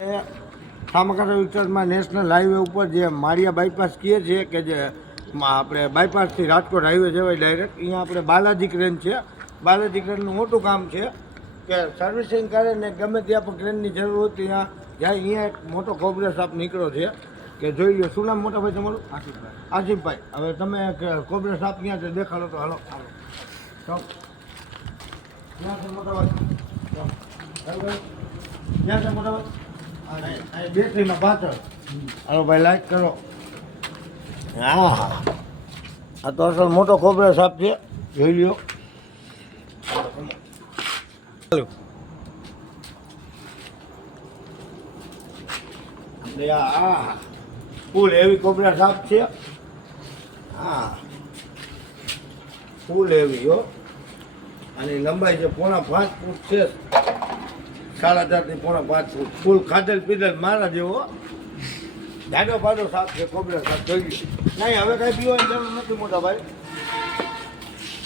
સામકાંઠા વિસ્તારમાં national highway ઉપર જે માળિયા બાયપાસ કહે છે કે જે આપણે બાયપાસથી રાજકોટ હાઈવે જવાય ડાયરેક્ટ, અહીંયા આપણે બાલાજી ક્રેન છે. બાલાજી ક્રેનનું મોટું કામ છે કે સર્વિસિંગ કરે ને ગમે ત્યાં પણ ક્રેનની જરૂર હોય ત્યાં જાય. અહીંયા એક મોટો કોબ્રા સાપ નીકળ્યો છે કે જોઈ લો. શું નામ મોટા ભાઈ તમારું? આસિફભાઈ. હવે તમે કોબ્રા સાપ ક્યાં છે દેખાડો તો હાલો હાલો ક્યાં છે મોટા ભાઈ? ક્યાં છે મોટા ભાઈ? બેટરીમાં પાછળ. હાલો ભાઈ લાઈક કરો. હા, આ તો અસલ મોટો કોબ્રા સાપ છે, જોઈ લ્યો. હા, ફૂલ એવી કોબ્રા સાપ છે. હા, ફૂલ એવી હો. આની લંબાઈ છે 5.5 ફૂટ છે, 4.5 થી 5.5 ફૂટ. ફૂલ ખાધેલ પીધેલ મારા જેવો જાડો પાડો સાપ છે કોબ્રા સાપ. જોઈ નહીં, હવે કાંઈ પીવાની જરૂર નથી મોટા ભાઈ.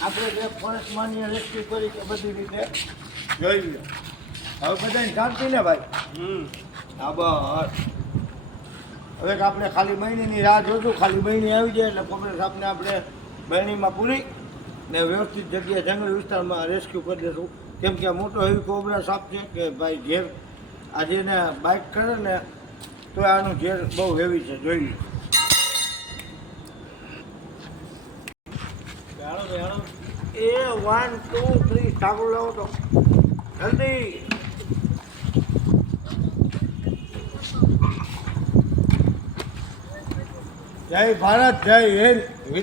આપણે જે ફોરેસ્ટ માન્ય રેસ્ક્યુ કરી કે બધી રીતે જોઈ લો. હવે બધાને શાંતિ ને ભાઈ. હા બસ. હવે આપણે ખાલી મહિનાની રાહ જોશું. ખાલી મહિને આવી જાય એટલે કોબ્રા સાપને આપણે બરણીમાં પૂરી ને વ્યવસ્થિત જગ્યાએ જંગલ વિસ્તારમાં રેસ્ક્યુ કરી દઈશું. કેમ કે આ મોટો એવી કોબ્રા સાપ છે કે ભાઈ ઝેર આજે એને બાઇક કરે ને તો આનું ઝેર બહુ હેવી છે. જોઈ લો. એ 1 2 3 ટાગો લાવો તો જલ્દી. જય ભારત, જય હિન્દ.